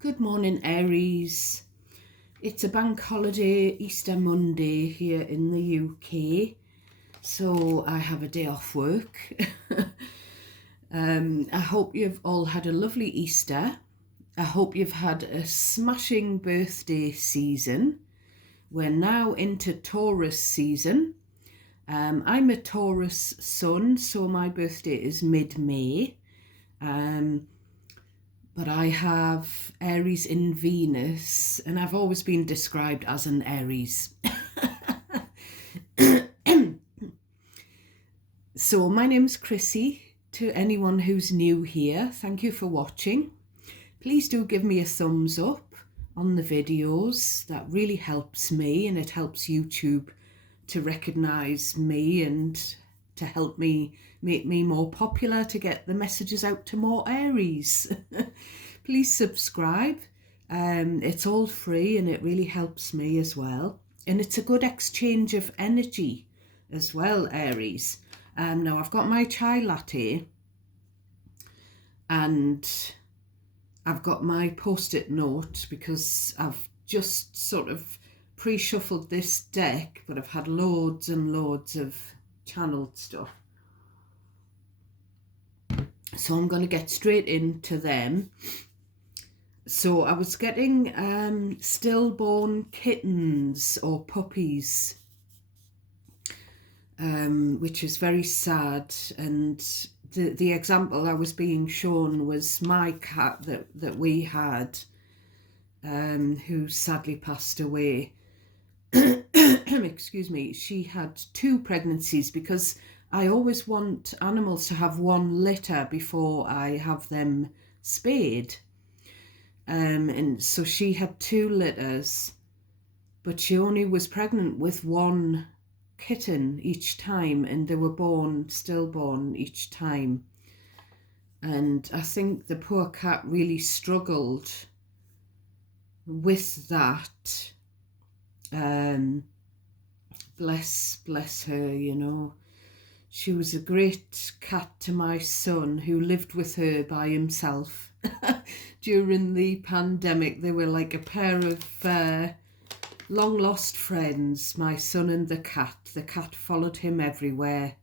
Good morning, Aries. It's a bank holiday, Easter Monday here in the UK, so I have a day off work. I hope you've all had a lovely Easter. I hope you've had a smashing birthday season. We're now into Taurus season. I'm a Taurus sun, so my birthday is mid-May. But I have Aries in Venus, and I've always been described as an Aries. So my name's Chrissy. To anyone who's new here, thank you for watching. Please do give me a thumbs up on the videos. That really helps me, and it helps YouTube to recognise me and to help me make me more popular, to get the messages out to more Aries. Please subscribe. It's all free and it really helps me as well. And it's a good exchange of energy as well, Aries. Now I've got my chai latte and I've got my post-it note because I've just sort of pre-shuffled this deck, but I've had loads and loads of channeled stuff. So I'm going to get straight into them. So I was getting stillborn kittens or puppies, which is very sad. And the example I was being shown was my cat that we had, who sadly passed away. Excuse me. She had 2 pregnancies because I always want animals to have 1 litter before I have them spayed. And so she had 2 litters, but she only was pregnant with 1 kitten each time, and they were stillborn each time. And I think the poor cat really struggled with that. Bless her, you know. She was a great cat to my son, who lived with her by himself during the pandemic. They were like a pair of long lost friends, my son and the cat. The cat followed him everywhere.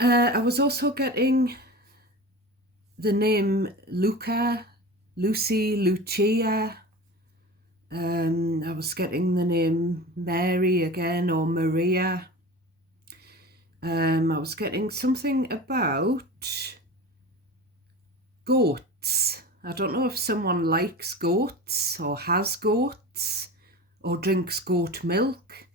I was also getting the name Luca, Lucy, Lucia. I was getting the name Mary again, or Maria. I was getting something about goats. I don't know if someone likes goats or has goats or drinks goat milk.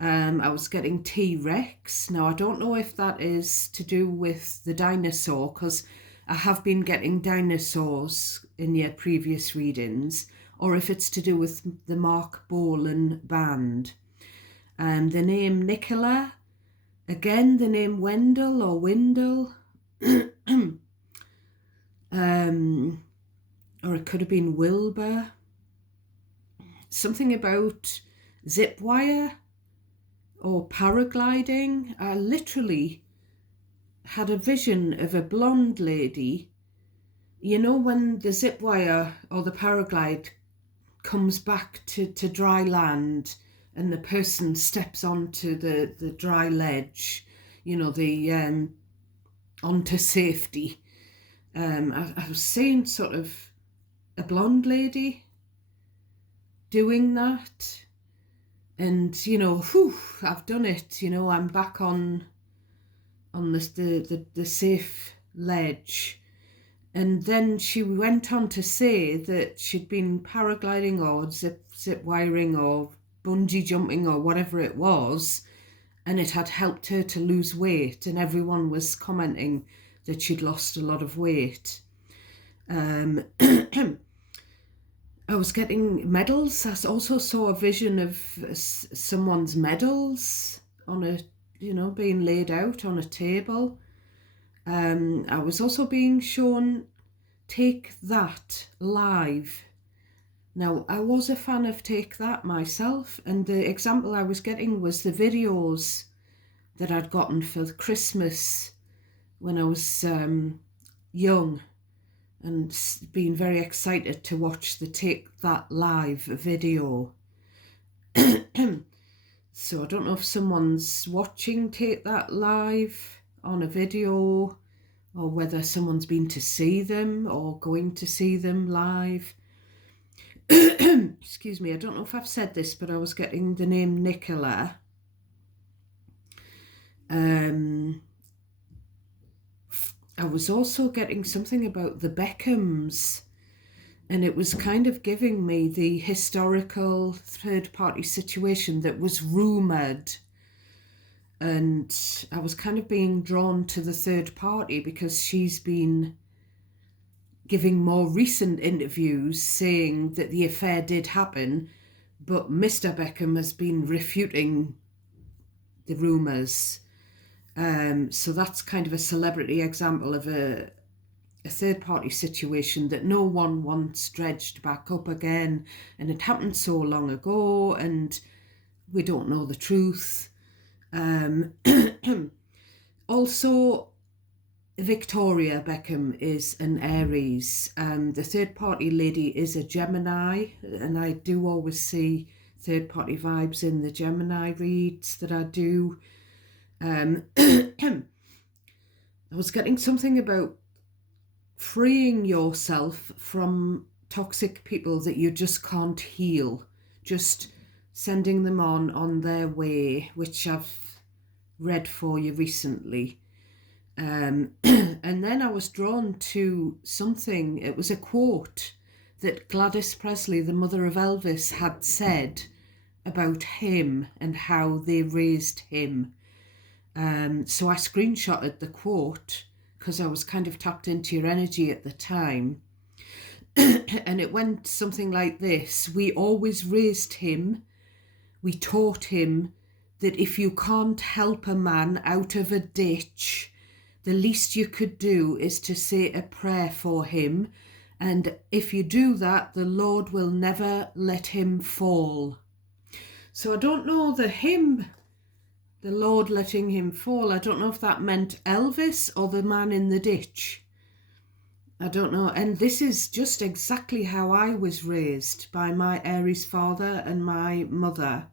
I was getting T-Rex. Now, I don't know if that is to do with the dinosaur, because I have been getting dinosaurs in your previous readings, or if it's to do with the Mark Bolan band. The name Nicola, again the name Wendell or Windle, or it could have been Wilbur. Something about zip wire or paragliding. I literally had a vision of a blonde lady. You know, when the zip wire or the paraglide comes back to dry land and the person steps onto the dry ledge, you know, the onto safety. I was seeing sort of a blonde lady doing that, and you know, whew, I've done it. You know, I'm back on the safe ledge. And then she went on to say that she'd been paragliding or zip wiring or bungee jumping or whatever it was, and it had helped her to lose weight, and everyone was commenting that she'd lost a lot of weight. I was getting medals. I also saw a vision of someone's medals on a, you know, being laid out on a table. I was also being shown Take That live. Now, I was a fan of Take That myself, and the example I was getting was the videos that I'd gotten for Christmas when I was young. and been very excited to watch the Take That Live video. So I don't know if someone's watching Take That Live on a video, or whether someone's been to see them or going to see them live. Excuse me, I don't know if I've said this, but I was getting the name Nicola. I was also getting something about the Beckhams, and it was kind of giving me the historical third-party situation that was rumoured. And I was kind of being drawn to the third party because she's been giving more recent interviews saying that the affair did happen, but Mr. Beckham has been refuting the rumours. So that's kind of a celebrity example of a third-party situation that no one wants dredged back up again, and it happened so long ago and we don't know the truth. Also, Victoria Beckham is an Aries. The third-party lady is a Gemini, and I do always see third-party vibes in the Gemini reads that I do. I was getting something about freeing yourself from toxic people that you just can't heal, just sending them on their way, which I've read for you recently. And then I was drawn to something. It was a quote that Gladys Presley, the mother of Elvis, had said about him and how they raised him. So I screenshotted the quote because I was kind of tapped into your energy at the time. And it went something like this: we always raised him, we taught him that if you can't help a man out of a ditch, the least you could do is to say a prayer for him, and if you do that, the Lord will never let him fall. So I don't know the hymn, the Lord letting him fall. I don't know if that meant Elvis or the man in the ditch. I don't know. And this is just exactly how I was raised by my Aries father and my mother.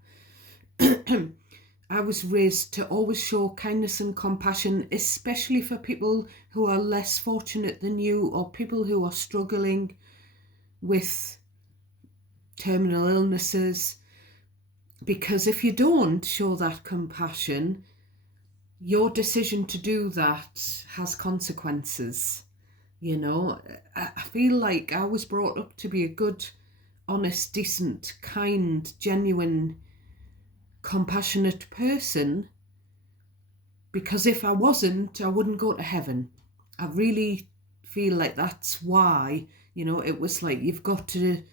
I was raised to always show kindness and compassion, especially for people who are less fortunate than you, or people who are struggling with terminal illnesses. Because if you don't show that compassion, your decision to do that has consequences. You know, I feel like I was brought up to be a good, honest, decent, kind, genuine, compassionate person, because if I wasn't, I wouldn't go to heaven. I really feel like that's why, you know, it was like you've got to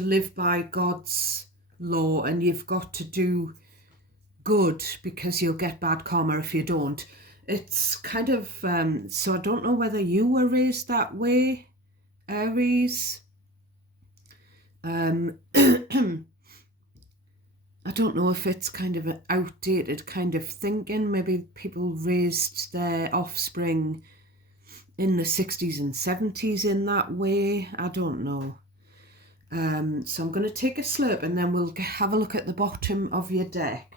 live by God's law, and you've got to do good because you'll get bad karma if you don't. It's kind of so I don't know whether you were raised that way, Aries. I don't know if it's kind of an outdated kind of thinking. Maybe people raised their offspring in the 60s and 70s in that way. I don't know. So I'm going to take a slurp and then we'll have a look at the bottom of your deck.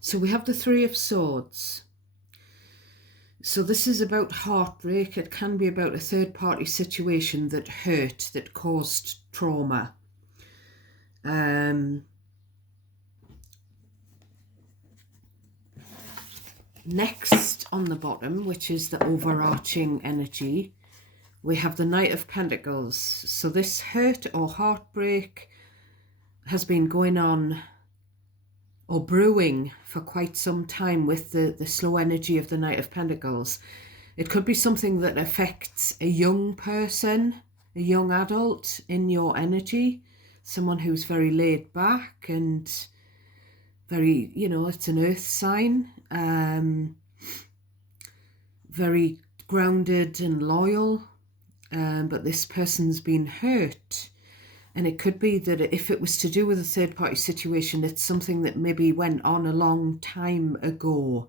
So we have the Three of Swords. So this is about heartbreak. It can be about a third-party situation that hurt, that caused trauma. Next on the bottom, which is the overarching energy, we have the Knight of Pentacles. So this hurt or heartbreak has been going on or brewing for quite some time with the slow energy of the Knight of Pentacles. It could be something that affects a young person, a young adult in your energy, someone who's very laid back and very, you know, it's an earth sign, very grounded and loyal, but this person's been hurt. And it could be that if it was to do with a third-party situation, it's something that maybe went on a long time ago,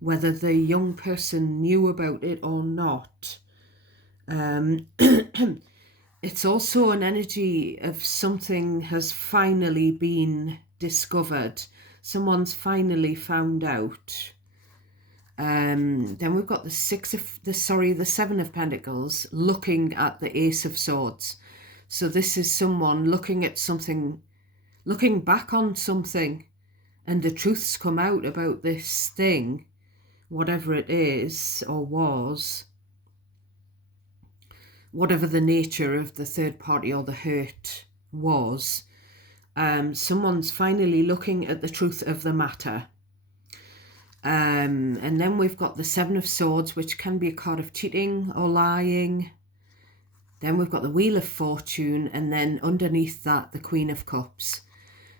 whether the young person knew about it or not. It's also an energy of something has finally been discovered. Someone's finally found out. Then we've got the Seven of Pentacles looking at the Ace of Swords. So this is someone looking at something, looking back on something, and the truth's come out about this thing, whatever it is or was, whatever the nature of the third party or the hurt was. Someone's finally looking at the truth of the matter. And then we've got the Seven of Swords, which can be a card of cheating or lying. Then we've got the Wheel of Fortune, and then underneath that, the Queen of Cups.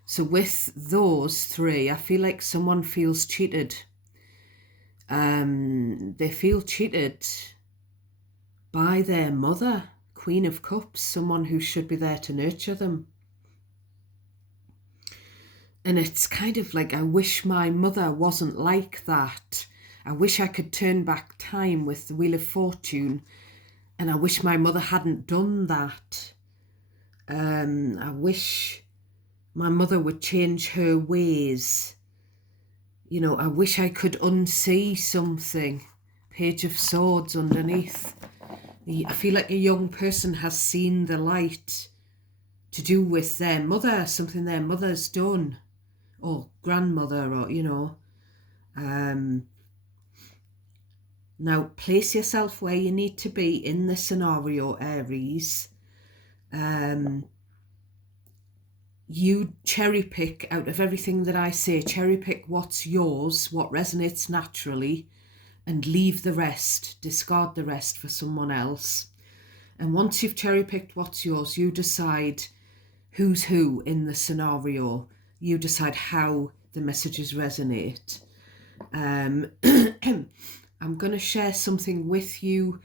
So with those three, I feel like someone feels cheated. They feel cheated by their mother, Queen of Cups, someone who should be there to nurture them. And it's kind of like, I wish my mother wasn't like that. I wish I could turn back time with the Wheel of Fortune, and I wish my mother hadn't done that. I wish my mother would change her ways. You know, I wish I could unsee something. Page of Swords underneath. I feel like a young person has seen the light to do with their mother, something their mother's done, or grandmother, or, you know. Now, place yourself where you need to be in the scenario, Aries. You cherry pick out of everything that I say, cherry pick what's yours, what resonates naturally, and leave the rest, discard the rest for someone else. And once you've cherry picked what's yours, you decide who's who in the scenario. You decide how the messages resonate. I'm going to share something with you.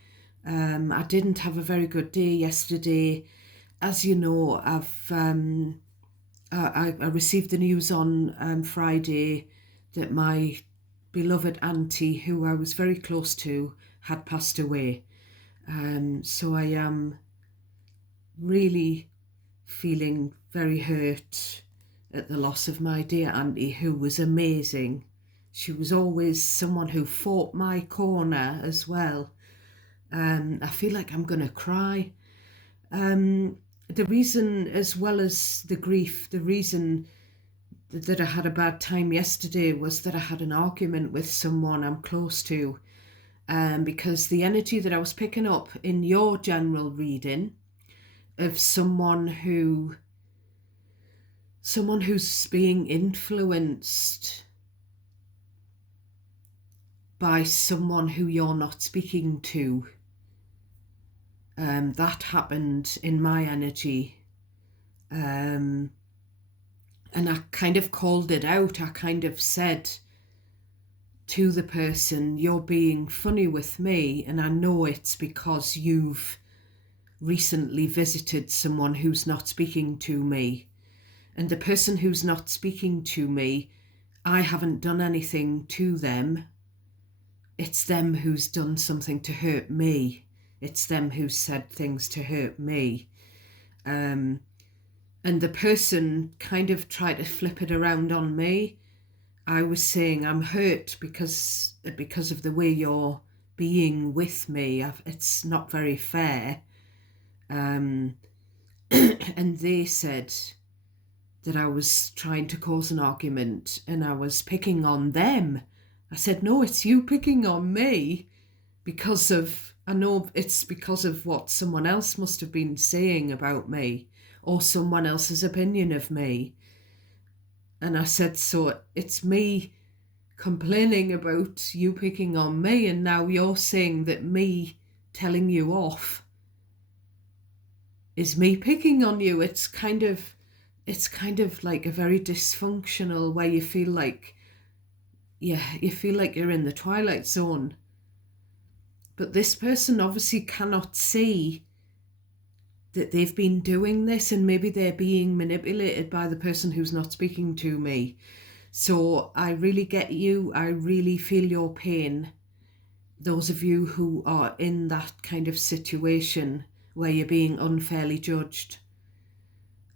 I didn't have a very good day yesterday. As you know, I received the news on Friday that my beloved auntie, who I was very close to, had passed away. So I am really feeling very hurt at the loss of my dear auntie, who was amazing. She was always someone who fought my corner as well. I feel like I'm going to cry. The reason, as well as the grief, the reason that I had a bad time yesterday was that I had an argument with someone I'm close to. Because the energy that I was picking up in your general reading of someone who's being influenced by someone who you're not speaking to. That happened in my energy. And I kind of called it out. I kind of said to the person, you're being funny with me, and I know it's because you've recently visited someone who's not speaking to me. And the person who's not speaking to me, I haven't done anything to them. It's them who's done something to hurt me. It's them who's said things to hurt me. And the person kind of tried to flip it around on me. I was saying, I'm hurt because of the way you're being with me. It's not very fair. And they said that I was trying to cause an argument and I was picking on them. I said, no, it's you picking on me I know it's because of what someone else must have been saying about me or someone else's opinion of me. And I said, so it's me complaining about you picking on me, and now you're saying that me telling you off is me picking on you. It's kind of like a very dysfunctional, where you feel like you're in the twilight zone. But this person obviously cannot see that they've been doing this, and maybe they're being manipulated by the person who's not speaking to me. So I really get you. I really feel your pain. Those of you who are in that kind of situation where you're being unfairly judged,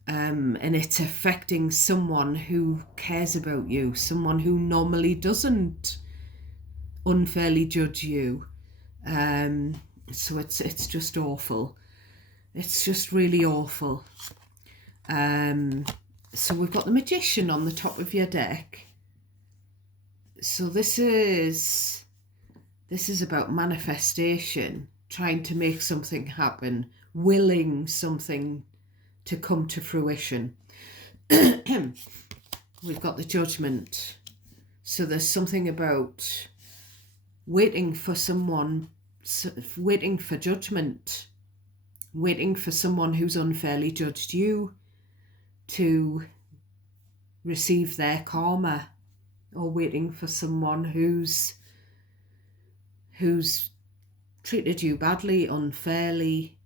and it's affecting someone who cares about you, someone who normally doesn't unfairly judge you. So it's just awful. It's just really awful. So we've got the Magician on the top of your deck. So this is about manifestation, trying to make something happen, willing something to come to fruition. We've got the Judgment. So there's something about waiting for someone, waiting for judgment, waiting for someone who's unfairly judged you to receive their karma, or waiting for someone who's treated you badly, unfairly,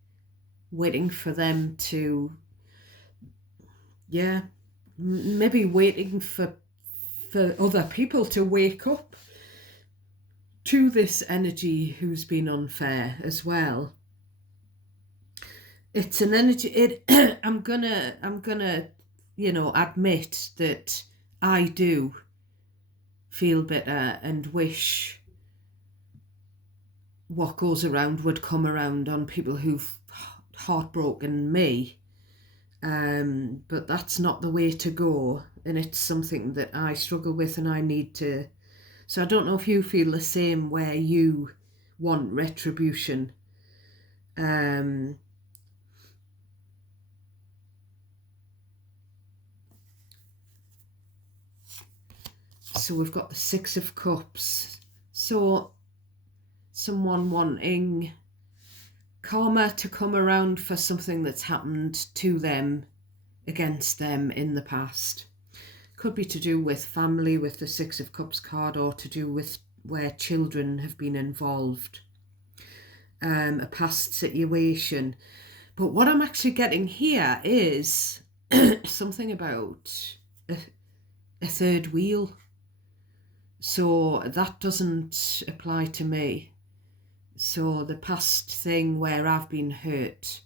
waiting for them to, maybe waiting for other people to wake up to this energy who's been unfair as well. It's an energy, I'm gonna, admit that I do feel bitter and wish what goes around would come around on people who've heartbroken me. But that's not the way to go, and it's something that I struggle with and I need to. So I don't know if you feel the same, where you want retribution. So we've got the Six of Cups. So someone wanting karma to come around for something that's happened to them, against them in the past. Could be to do with family, with the Six of Cups card, or to do with where children have been involved. A past situation. But what I'm actually getting here is something about a third wheel. So that doesn't apply to me. So the past thing where I've been hurt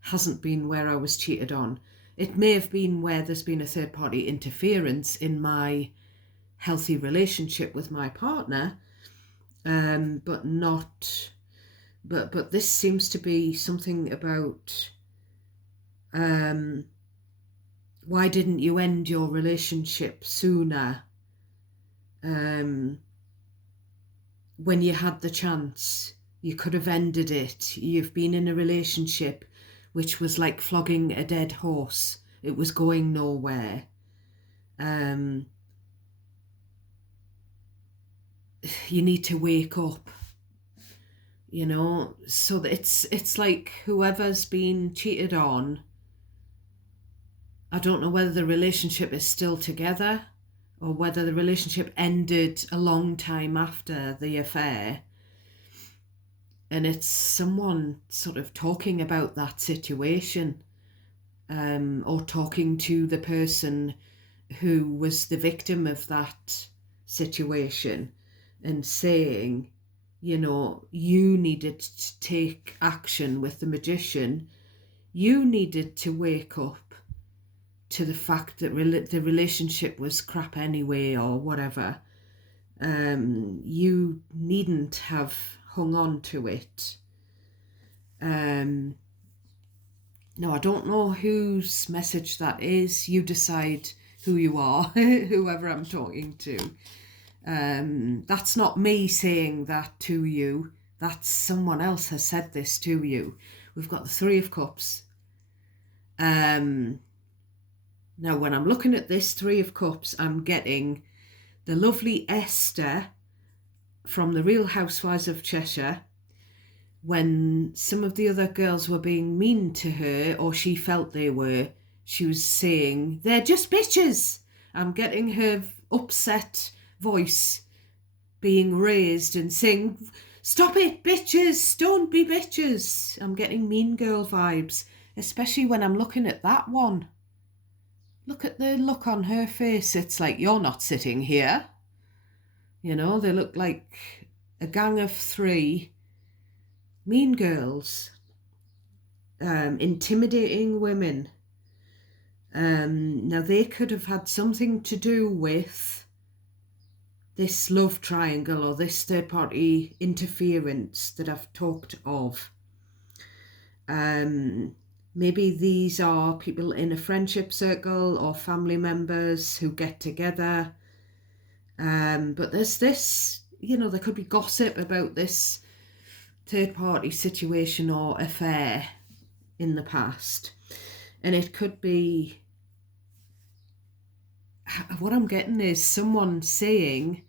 hasn't been where I was cheated on. It may have been where there's been a third party interference in my healthy relationship with my partner, but not. But this seems to be something about why didn't you end your relationship sooner? When you had the chance, you could have ended it. You've been in a relationship which was like flogging a dead horse. It was going nowhere. You need to wake up, so that it's like whoever's been cheated on, I don't know whether the relationship is still together or whether the relationship ended a long time after the affair. And it's someone sort of talking about that situation, or talking to the person who was the victim of that situation and saying, you needed to take action with the Magician. You needed to wake up to the fact that the relationship was crap anyway, or whatever. You needn't have hung on to it. No, I don't know whose message that is. You decide who you are, whoever I'm talking to. That's not me saying that to you. That's someone else has said this to you. We've got the Three of Cups. Now, when I'm looking at this Three of Cups, I'm getting the lovely Esther from the Real Housewives of Cheshire. When some of the other girls were being mean to her, or she felt they were, she was saying, "They're just bitches." I'm getting her upset voice being raised and saying, "Stop it, bitches, don't be bitches." I'm getting Mean Girl vibes, especially when I'm looking at that one. look at the look on her face. It's like, you're not sitting here. You know, they look like a gang of 3 mean girls, intimidating women. Now, they could have had something to do with this love triangle or this third-party interference that I've talked of. Maybe these are people in a friendship circle or family members who get together. But there's this, there could be gossip about this third-party situation or affair in the past. And it could be, what I'm getting is someone saying,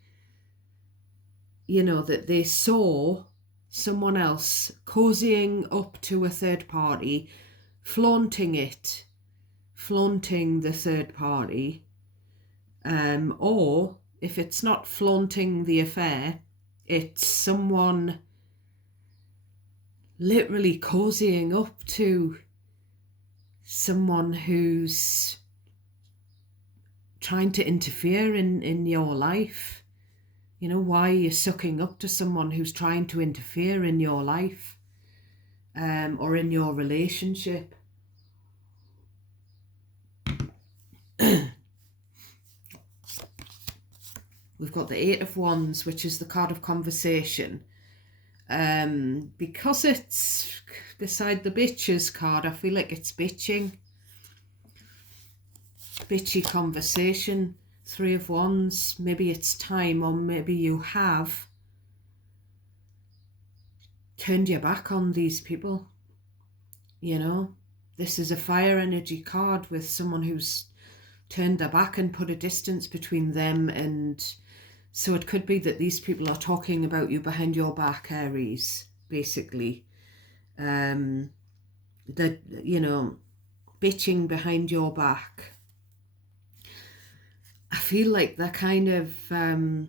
that they saw someone else cozying up to a third party, flaunting the third party, or if it's not flaunting the affair, it's someone literally cozying up to someone who's trying to interfere in your life. Why are you sucking up to someone who's trying to interfere in your life, or in your relationship? We've got the 8 of Wands, which is the card of conversation. Because it's beside the bitches card, I feel like it's bitchy conversation. 3 of Wands, maybe it's time, or maybe you have turned your back on these people. This is a fire energy card with someone who's turned their back and put a distance between them, and so it could be that these people are talking about you behind your back, Aries, basically. That, bitching behind your back. I feel like they're kind of, I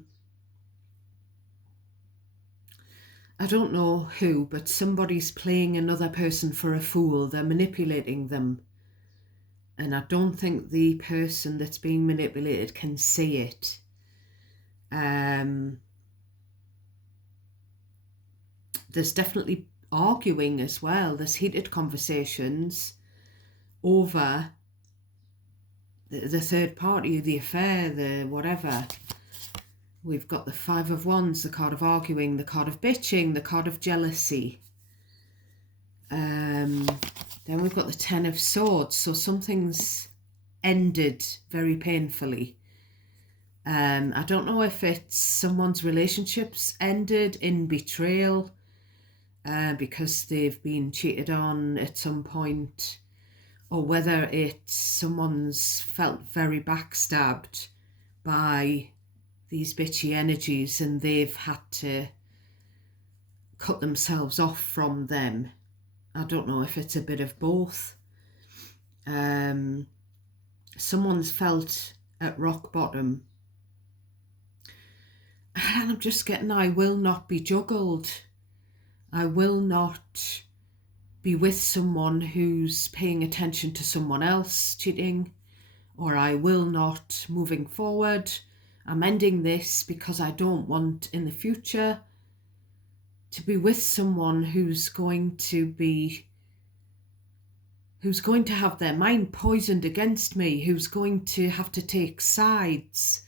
don't know who, but somebody's playing another person for a fool. They're manipulating them. And I don't think the person that's being manipulated can see it. There's definitely arguing as well. There's heated conversations over the third party, the affair, the whatever. We've got the 5 of Wands, the card of arguing, the card of bitching, the card of jealousy. Then we've got the 10 of Swords, so something's ended very painfully. I don't know if it's someone's relationships ended in betrayal, because they've been cheated on at some point, or whether it's someone's felt very backstabbed by these bitchy energies and they've had to cut themselves off from them. I don't know if it's a bit of both. Someone's felt at rock bottom. And I'm just getting, I will not be juggled. I will not be with someone who's paying attention to someone else cheating, or I will not, moving forward, I'm ending this because I don't want in the future to be with someone who's going to have their mind poisoned against me, who's going to have to take sides,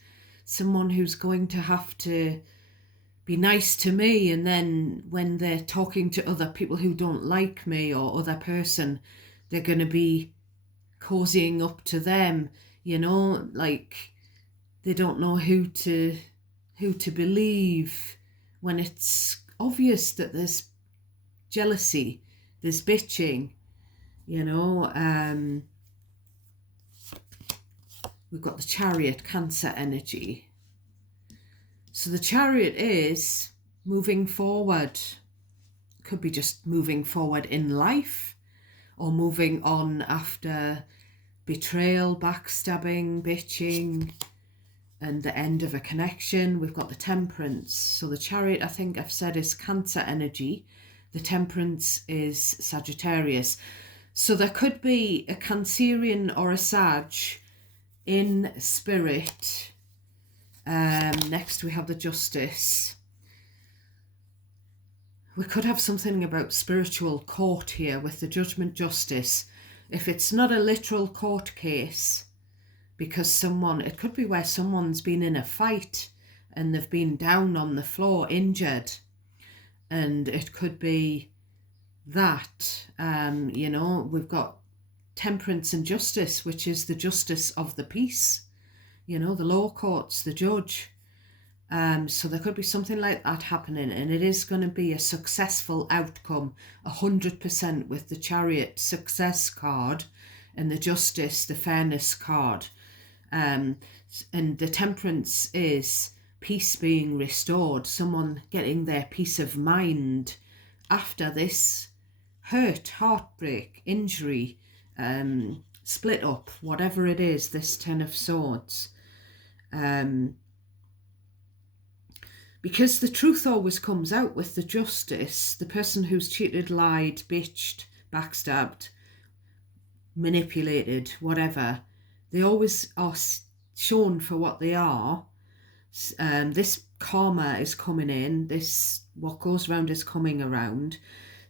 someone who's going to have to be nice to me, and then when they're talking to other people who don't like me or other person, they're going to be cozying up to them, like they don't know who to believe, when it's obvious that there's jealousy, there's bitching. We've got the Chariot, Cancer energy. So the Chariot is moving forward. Could be just moving forward in life, or moving on after betrayal, backstabbing, bitching, and the end of a connection. We've got the Temperance. So the Chariot, I think I've said, is Cancer energy. The Temperance is Sagittarius. So there could be a Cancerian or a Sag in spirit. Next we have the Justice. We could have something about spiritual court here with the Judgment Justice. If it's not a literal court case, because it could be where someone's been in a fight and they've been down on the floor injured, and it could be that, we've got Temperance and Justice, which is the justice of the peace, the law courts, the judge. So there could be something like that happening, and it is going to be a successful outcome, 100%, with the Chariot success card and the Justice, the fairness card. And the Temperance is peace being restored, someone getting their peace of mind after this hurt, heartbreak, injury, split up, whatever it is, this Ten of Swords. Because the truth always comes out with the Justice, the person who's cheated, lied, bitched, backstabbed, manipulated, whatever, they always are shown for what they are. This karma is coming in, what goes round is coming around.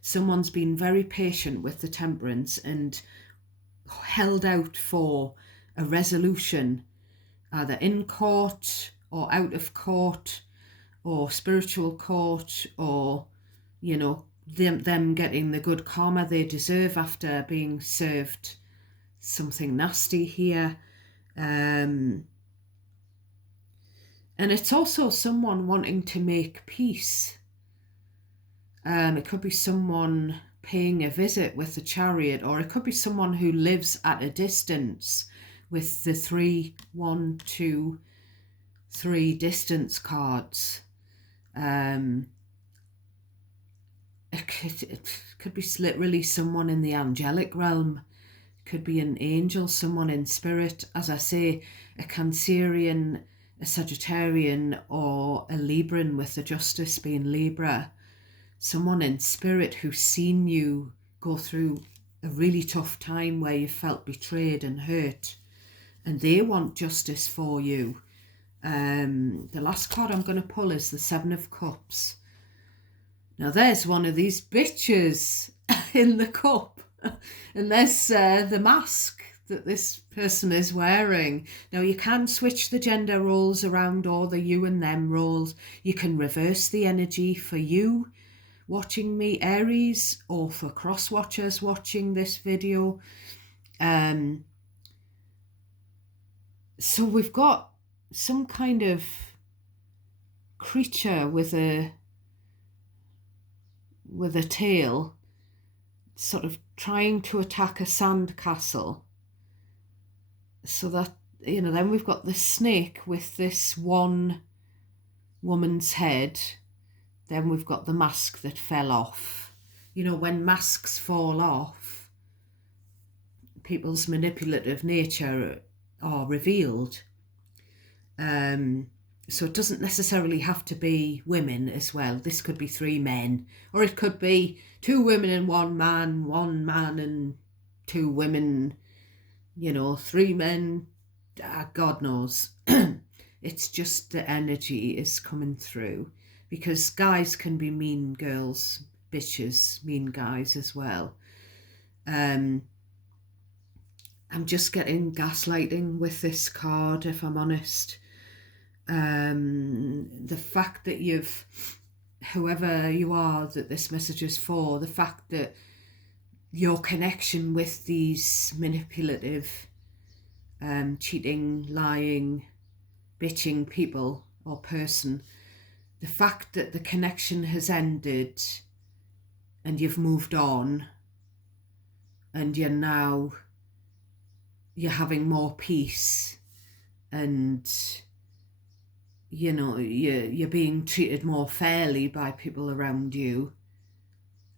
Someone's been very patient with the Temperance and held out for a resolution, either in court or out of court, or spiritual court, or them getting the good karma they deserve after being served something nasty here. And it's also someone wanting to make peace. It could be someone paying a visit with the Chariot, or it could be someone who lives at a distance with the 3, 1, 2, 3 distance cards. It could be literally someone in the angelic realm. It could be an angel, someone in spirit. As I say, a Cancerian, a Sagittarian, or a Libran, with the Justice being Libra. Someone in spirit who's seen you go through a really tough time where you felt betrayed and hurt, and they want justice for you. The last card I'm going to pull is the Seven of Cups. Now there's one of these bitches in the cup, and there's the mask that this person is wearing. Now you can switch the gender roles around, or the you and them roles. You can reverse the energy for you watching me, Aries, or for cross watchers watching this video. So we've got some kind of creature with a tail, sort of trying to attack a sand castle. So that, then we've got the snake with this one woman's head. Then we've got the mask that fell off. When masks fall off, people's manipulative nature are revealed. So it doesn't necessarily have to be women as well. This could be 3 men, or it could be 2 women and 1 man and 2 women, 3 men, God knows. It's just the energy is coming through, because guys can be mean girls, bitches, mean guys as well. I'm just getting gaslighting with this card, if I'm honest. The fact that whoever you are that this message is for, the fact that your connection with these manipulative, cheating, lying, bitching people or person, the fact that the connection has ended and you've moved on, and you're having more peace, and you're being treated more fairly by people around you.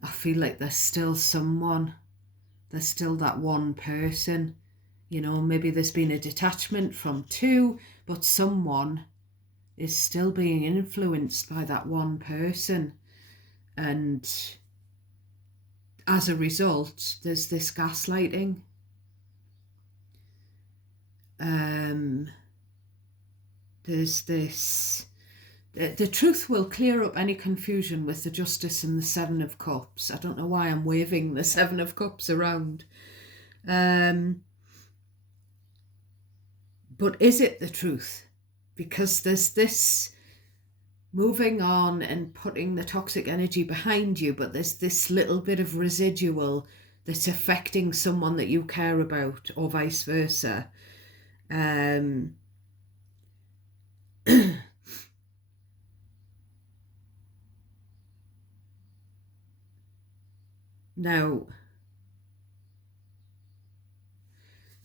I feel like there's still that one person. Maybe there's been a detachment from 2, but someone is still being influenced by that one person. And as a result, there's this gaslighting. There's this. The truth will clear up any confusion with the Justice and the Seven of Cups. I don't know why I'm waving the Seven of Cups around. But is it the truth? Because there's this moving on and putting the toxic energy behind you, but there's this little bit of residual that's affecting someone that you care about, or vice versa. Now,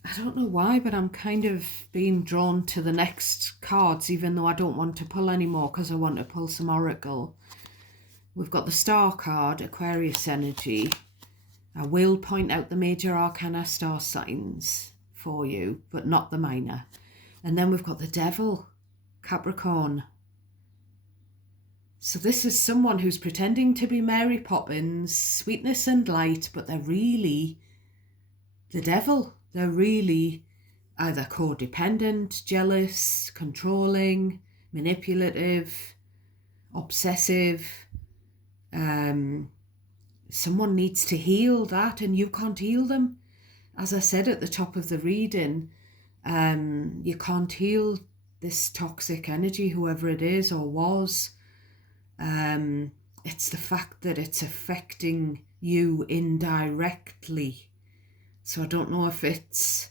I don't know why, but I'm kind of being drawn to the next cards, even though I don't want to pull anymore because I want to pull some Oracle. We've got the Star card, Aquarius energy. I will point out the major arcana star signs for you, but not the minor. And then we've got the Devil, Capricorn. So this is someone who's pretending to be Mary Poppins, sweetness and light, but they're really the devil. They're really either codependent, jealous, controlling, manipulative, obsessive. Someone needs to heal that, and you can't heal them. As I said at the top of the reading, you can't heal this toxic energy, whoever it is or was. It's the fact that it's affecting you indirectly. So I don't know if it's...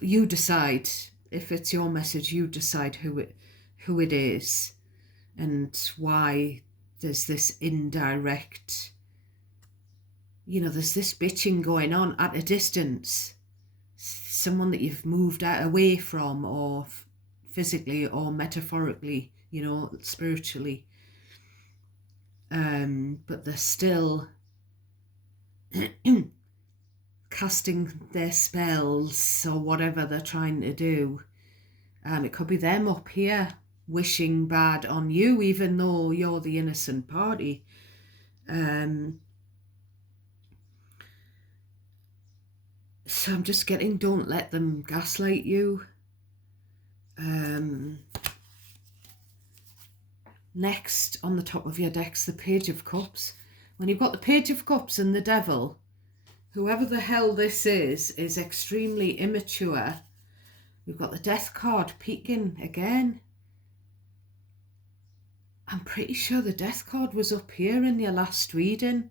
You decide. If it's your message, you decide who it is and why there's this indirect... there's this bitching going on at a distance. Someone that you've moved away from, or physically or metaphorically, spiritually. But they're still casting their spells or whatever they're trying to do. It could be them up here wishing bad on you, even though you're the innocent party. So I'm just getting, don't let them gaslight you. Next on the top of your deck's the Page of Cups. When you've got the Page of Cups and the Devil, whoever the hell this is extremely immature. We've got the Death card peeking again. I'm pretty sure the Death card was up here in your last reading.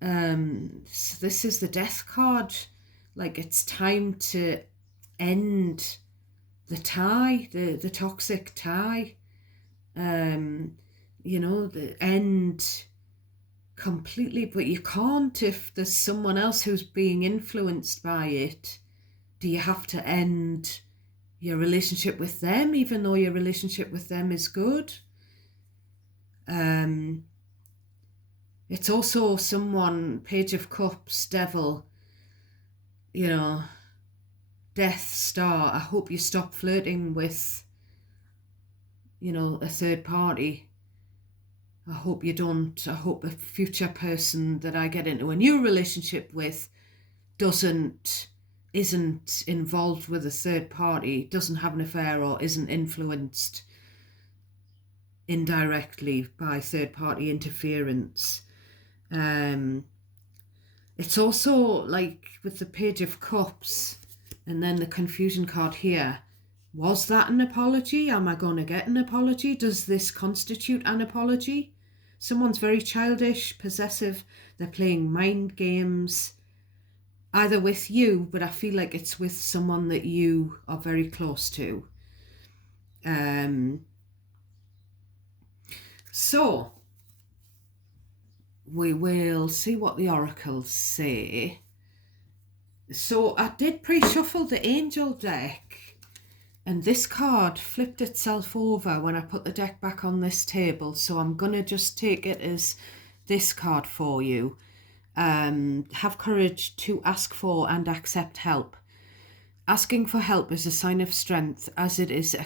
So this is the Death card. Like, it's time to end the tie, the toxic tie. The end completely, but you can't if there's someone else who's being influenced by it. Do you have to end your relationship with them, even though your relationship with them is good? It's also someone, Page of Cups, Devil, Death, Star. I hope you stop flirting with, a third party. I hope you don't. I hope a future person that I get into a new relationship with isn't involved with a third party, doesn't have an affair, or isn't influenced indirectly by third party interference. It's also like with the Page of Cups and then the confusion card here. Was that an apology? Am I going to get an apology? Does this constitute an apology? Someone's very childish, possessive. They're playing mind games, either with you, but I feel like it's with someone that you are very close to. So, we will see what the oracles say. So, I did pre-shuffle the angel deck, and this card flipped itself over when I put the deck back on this table, so I'm going to just take it as this card for you. Have courage to ask for and accept help. Asking for help is a sign of strength, as is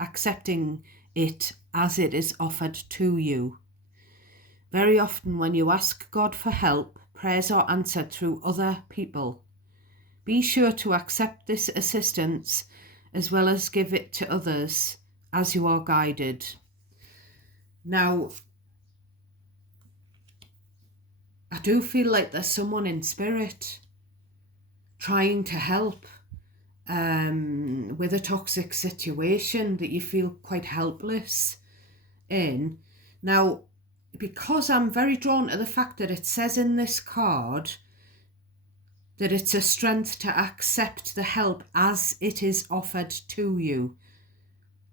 accepting it as it is offered to you. Very often when you ask God for help, prayers are answered through other people. Be sure to accept this assistance as well as give it to others as you are guided. Now, I do feel like there's someone in spirit trying to help with a toxic situation that you feel quite helpless in. Now, because I'm very drawn to the fact that it says in this card that it's a strength to accept the help as it is offered to you.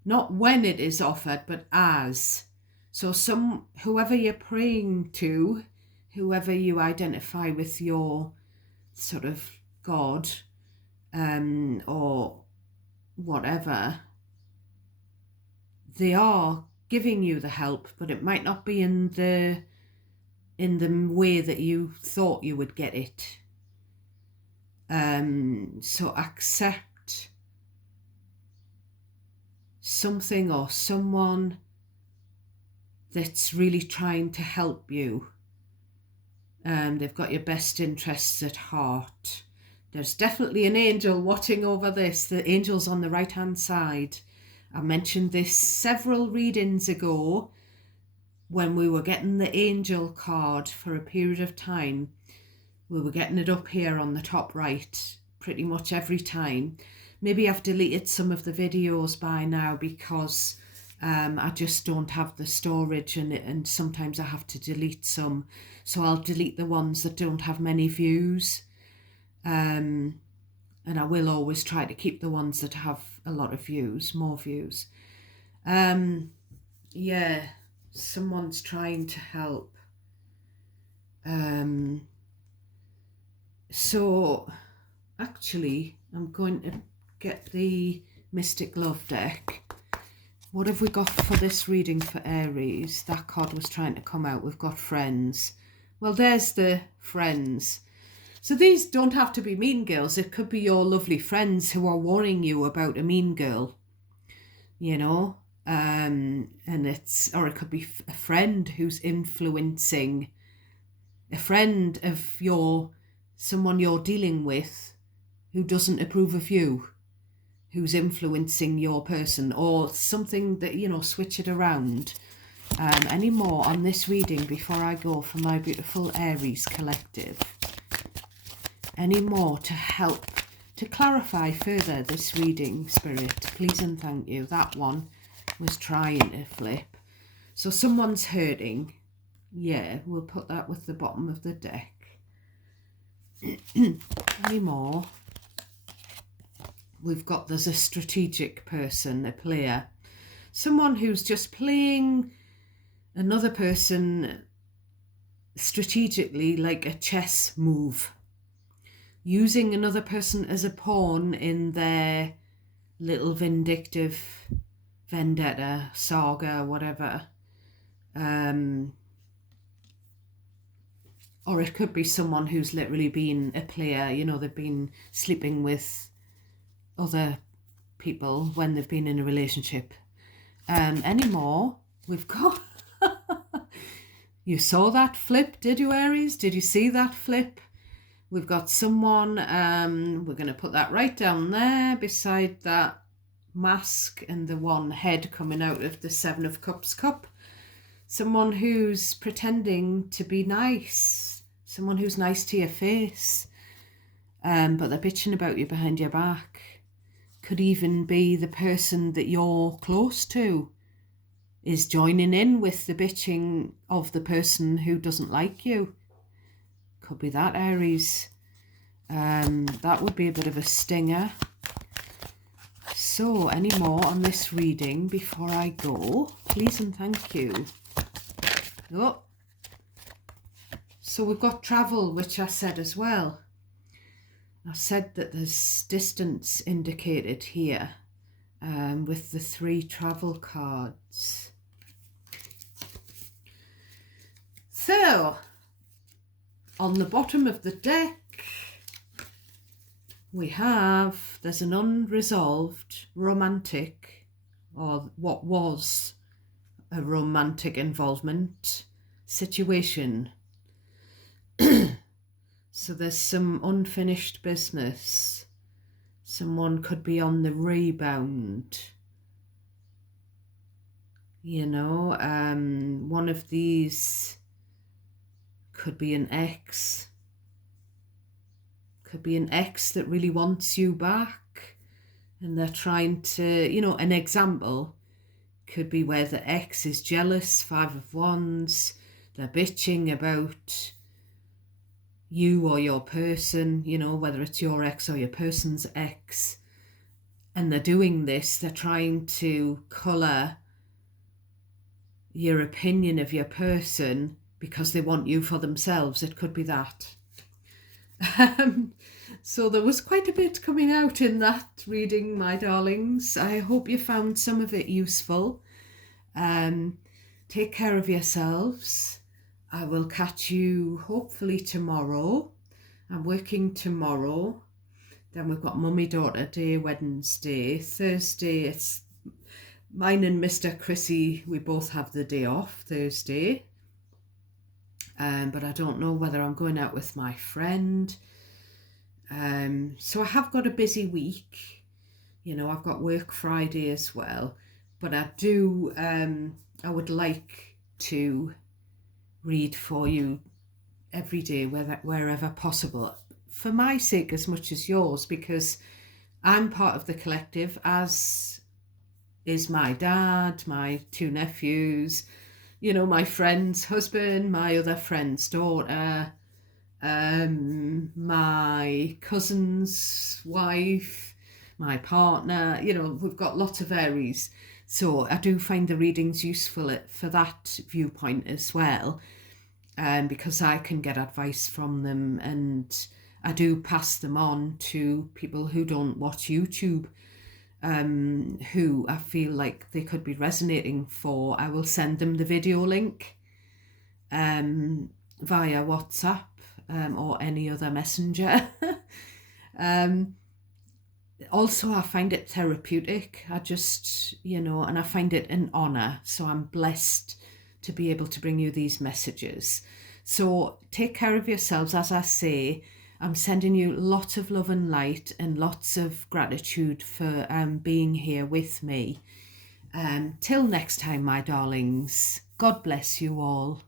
Not when it is offered, but as. So whoever you're praying to, whoever you identify with your sort of God, or whatever, they are giving you the help, but it might not be in the way that you thought you would get it. So accept something or someone that's really trying to help you. They've got your best interests at heart. There's definitely an angel watching over this. The angel's on the right hand side. I mentioned this several readings ago when we were getting the angel card for a period of time. We were getting it up here on the top right pretty much every time. Maybe I've deleted some of the videos by now because I just don't have the storage and sometimes I have to delete some. So I'll delete the ones that don't have many views. And I will always try to keep the ones that have a lot of views, more views. Yeah, someone's trying to help. So actually, I'm going to get the Mystic Love deck. What have we got for this reading for Aries? That card was trying to come out. We've got friends. Well, there's the friends. So these don't have to be mean girls. It could be your lovely friends who are warning you about a mean girl, you know, and or it could be a friend who's influencing, a friend of someone you're dealing with who doesn't approve of you, who's influencing your person, or something that, you know, switch it around. Any more on this reading before I go for my beautiful Aries collective? Any more to help to clarify further this reading, Spirit? Please and thank you. That one was trying to flip. So someone's hurting. Yeah, we'll put that with the bottom of the deck. Any more? We've got, there's a strategic person, a player. Someone who's just playing another person strategically, like a chess move. Using another person as a pawn in their little vindictive vendetta, saga, whatever. Or it could be someone who's literally been a player, you know, they've been sleeping with other people when they've been in a relationship. Any more? We've got... You saw that flip, did you, Aries? Did you see that flip? We've got someone, we're going to put that right down there beside that mask and the one head coming out of the Seven of Cups cup. Someone who's pretending to be nice. Someone who's nice to your face. But they're bitching about you behind your back. Could even be the person that you're close to is joining in with the bitching of the person who doesn't like you. Could be that, Aries. That would be a bit of a stinger. So, any more on this reading before I go? Please and thank you. Oh. So we've got travel, which I said as well. I said that there's distance indicated here with the 3 travel cards. So, on the bottom of the deck, there's an unresolved romantic, or what was a romantic involvement situation. So there's some unfinished business. Someone could be on the rebound. You know, one of these could be an ex. Could be an ex that really wants you back. And they're trying to, you know, an example could be where the ex is jealous, 5 of Wands. They're bitching about you or your person, you know, whether it's your ex or your person's ex. And they're doing this, they're trying to colour your opinion of your person because they want you for themselves. It could be that. So there was quite a bit coming out in that reading, my darlings. I hope you found some of it useful. Take care of yourselves. I will catch you hopefully tomorrow. I'm working tomorrow. Then we've got Mummy Daughter Day, Wednesday. Thursday, it's mine and Mr. Chrissy. We both have the day off Thursday. But I don't know whether I'm going out with my friend. So I have got a busy week. You know, I've got work Friday as well. But I do, I would like to read for you every day, wherever possible, for my sake as much as yours, because I'm part of the collective, as is my dad, my 2 nephews, you know, my friend's husband, my other friend's daughter, my cousin's wife, my partner, you know, we've got lots of Aries. So I do find the readings useful for that viewpoint as well, because I can get advice from them, and I do pass them on to people who don't watch YouTube, who I feel like they could be resonating for. I will send them the video link via WhatsApp or any other messenger. Also, I find it therapeutic. I just, you know, and I find it an honour. So I'm blessed to be able to bring you these messages. So take care of yourselves. As I say, I'm sending you lots of love and light and lots of gratitude for being here with me. Till next time, my darlings, God bless you all.